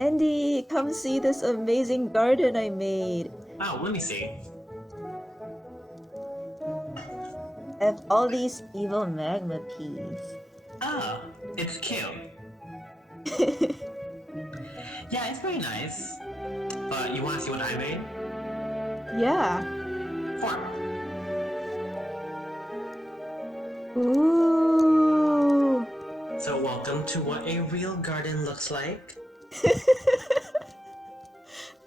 Andy, come see this amazing garden I made. Oh, let me see. I have all these evil magma peas. Oh, it's cute. Yeah, it's very nice. But you want to see what I made? Yeah. Form. Ooh. So welcome to what a real garden looks like.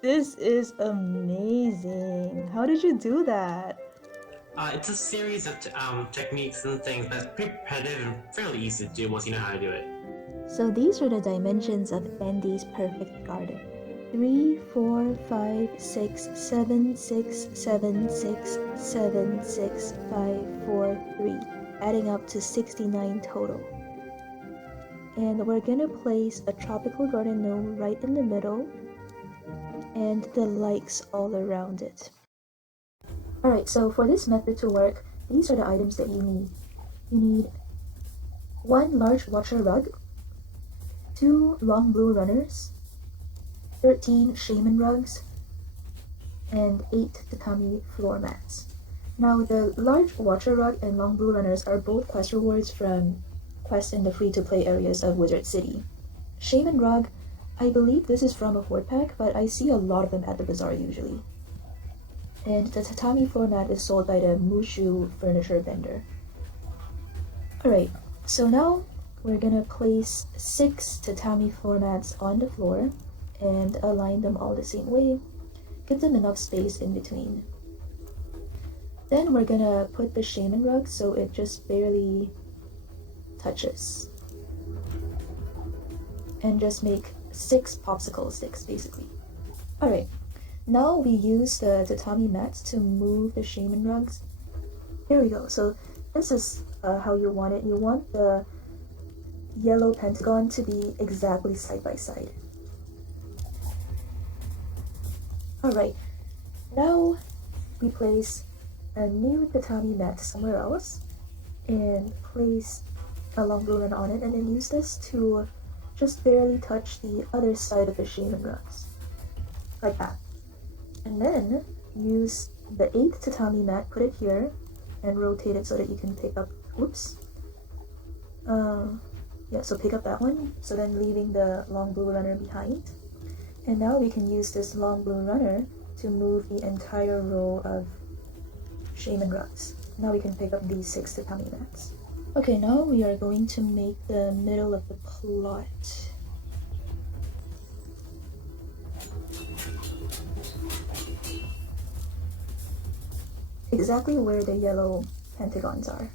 This is amazing. How did you do that? It's a series of techniques and things that's pretty repetitive and fairly easy to do once you know how to do it. So these are the dimensions of Andy's perfect garden. 3, 4, 5, 6, 7, 6, 7, 6, 7, 6, 5, 4, 3, adding up to 69 total. And we're gonna place a tropical garden gnome right in the middle and the likes all around it. Alright, so for this method to work, these are the items that you need. You need 1 large watcher rug, 2 long blue runners, 13 shaman rugs, and 8 tatami floor mats. Now the large watcher rug and long blue runners are both quest rewards from quests in the free-to-play areas of Wizard City. Shaman rug, I believe this is from a horde pack, but I see a lot of them at the bazaar usually. And the tatami floor mat is sold by the Mushu furniture vendor. Alright, so now we're gonna place 6 tatami floor mats on the floor and align them all the same way. Give them enough space in between. Then we're gonna put the shaman rug so it just barely touches. And just make 6 popsicle sticks basically. Alright, now we use the tatami mats to move the shaman rugs. There we go. So this is how you want it. You want the yellow pentagon to be exactly side by side. Alright, now we place a new tatami mat somewhere else and place a long blue run on it, and then use this to just barely touch the other side of the shaman rugs. Like that. And then use the 8th tatami mat, put it here, and rotate it so that you can pick up, oops. Yeah, so pick up that one, so then leaving the long blue runner behind. And now we can use this long blue runner to move the entire row of shaman rugs. Now we can pick up these 6 tatami mats. Okay, now we are going to make the middle of the plot. Exactly where the yellow pentagons are.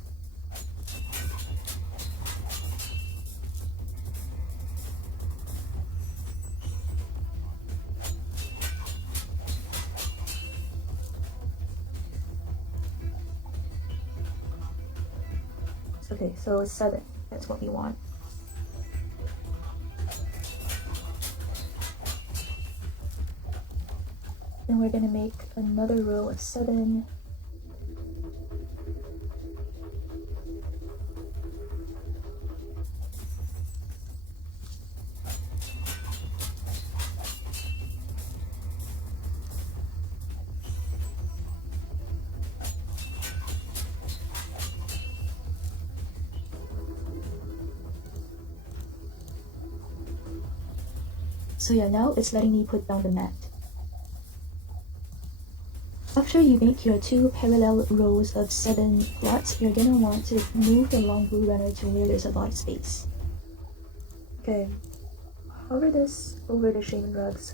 Okay, so 7, that's what we want. Then we're gonna make another row of 7. So yeah, now it's letting me put down the mat. After you make your 2 parallel rows of 7 plots, you're gonna want to move the long blue runner to where there's a lot of space. Okay, hover this over the shaman rugs.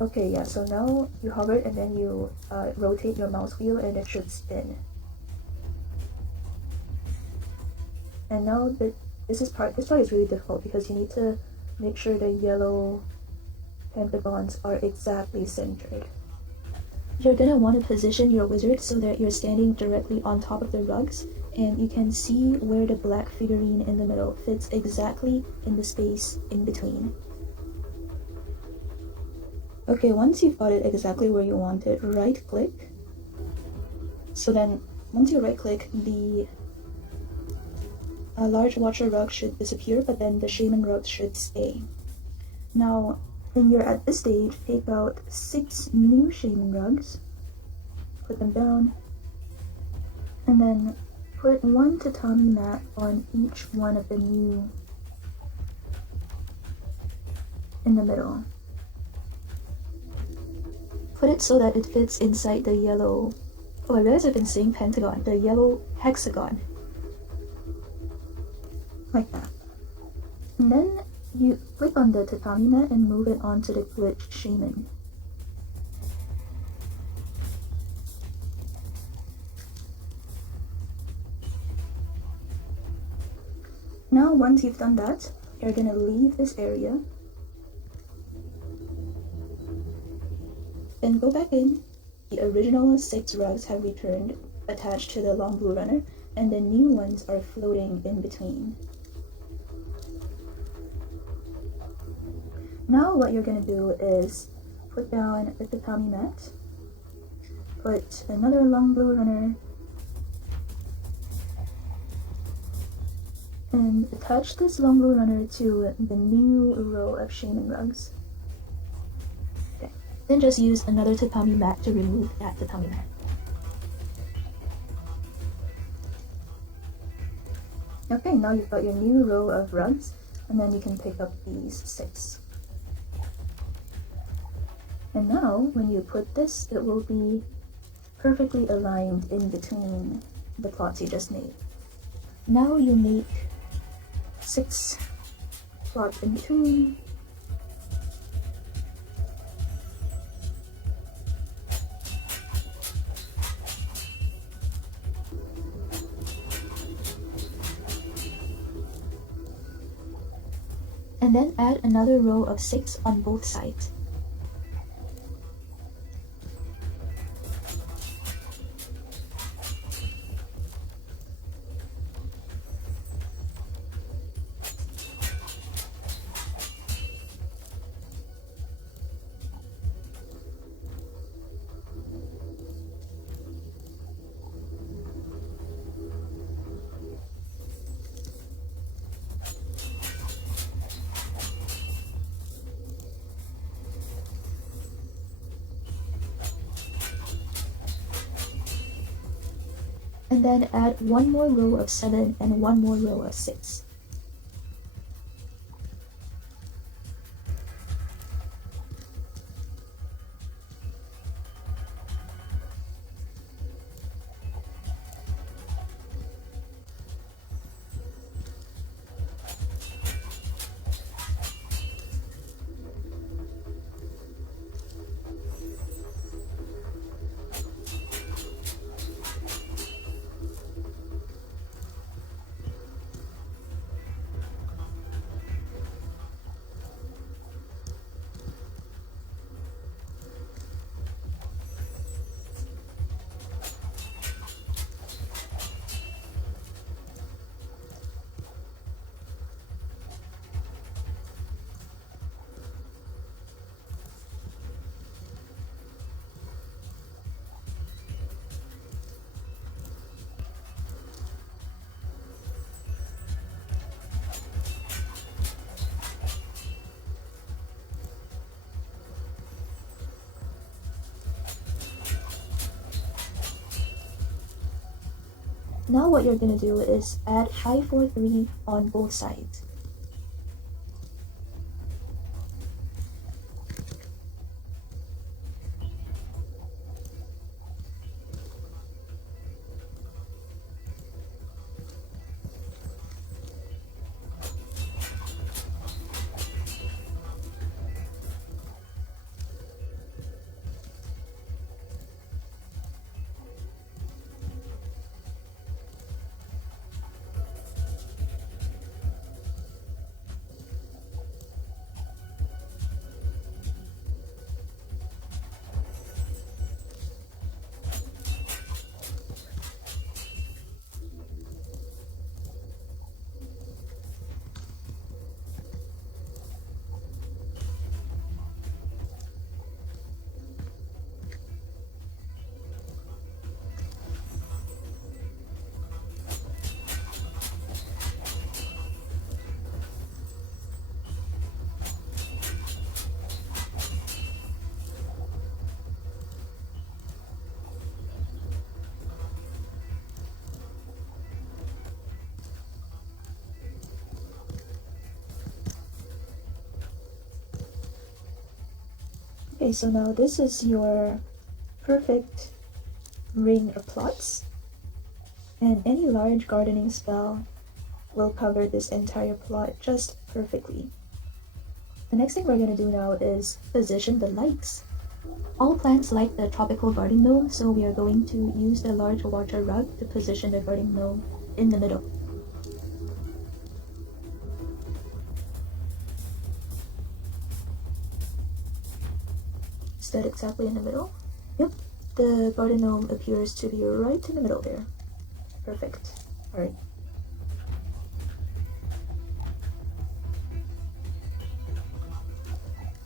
Okay, yeah, so now you hover it and then you rotate your mouse wheel and it should spin. And now this part is really difficult because you need to make sure the yellow pentagons are exactly centered. You're gonna want to position your wizard so that you're standing directly on top of the rugs, and you can see where the black figurine in the middle fits exactly in the space in between. Okay, once you've got it exactly where you want it, right click. So then once you right click, the a large watcher rug should disappear, but then the shaman rug should stay. Now, when you're at this stage, take out 6 new shaman rugs, put them down, and then put 1 tatami mat on each one of the new in the middle. Put it so that it fits inside the yellow, oh, I realize I've been saying pentagon, the yellow hexagon. Like that. And then you click on the tatami mat and move it onto the glitch shaman. Now once you've done that, you're gonna leave this area. Then go back in. The original 6 rugs have returned, attached to the long blue runner, and the new ones are floating in between. Now what you're going to do is put down the tatami mat, put another long blue runner, and attach this long blue runner to the new row of shaman rugs. Okay. Then just use another tatami mat to remove that tatami mat. Okay, now you've got your new row of rugs, and then you can pick up these 6. And now, when you put this, it will be perfectly aligned in between the plots you just made. Now you make 6 plots in between. And then add another row of 6 on both sides. And then add 1 more row of 7 and 1 more row of 6. Now what you're going to do is add 543 on both sides. Okay, so now this is your perfect ring of plots, and any large gardening spell will cover this entire plot just perfectly. The next thing we're going to do now is position the lights. All plants like the tropical garden gnome, so we are going to use the large water rug to position the garden gnome in the middle. Is that exactly in the middle? Yep, the garden gnome appears to be right in the middle there. Perfect. Alright.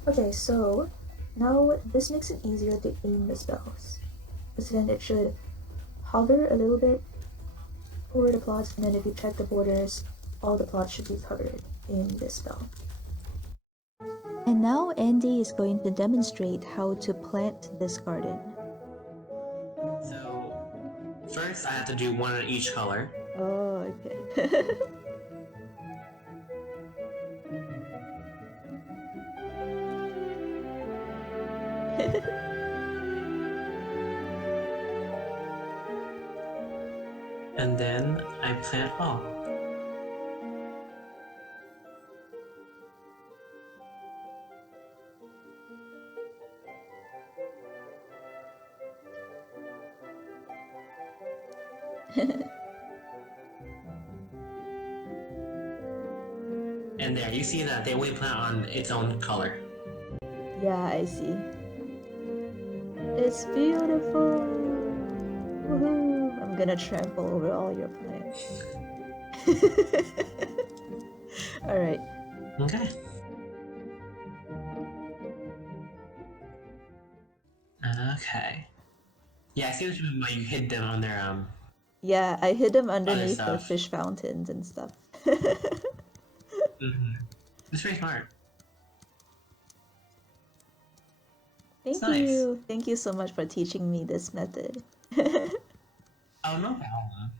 Okay, so now this makes it easier to aim the spells. Because then it should hover a little bit over the plots, and then if you check the borders, all the plots should be covered in this spell. And now Andy is going to demonstrate how to plant this garden. So first I have to do one in each color. Oh, okay. And then I plant all. And there, you see that they only plant on its own color. Yeah, I see. It's beautiful! Woohoo! I'm gonna trample over all your plants. Alright. Okay. Okay. Yeah, I see what you mean by you hid them on their Yeah, I hid them underneath the stuff. fish fountains and stuff. It's very smart. Thank Nice. you. Thank you so much for teaching me this method. Oh, no problem.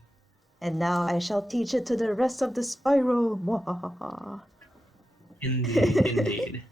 And now I shall teach it to the rest of the spiral. Mwahaha. Indeed, indeed.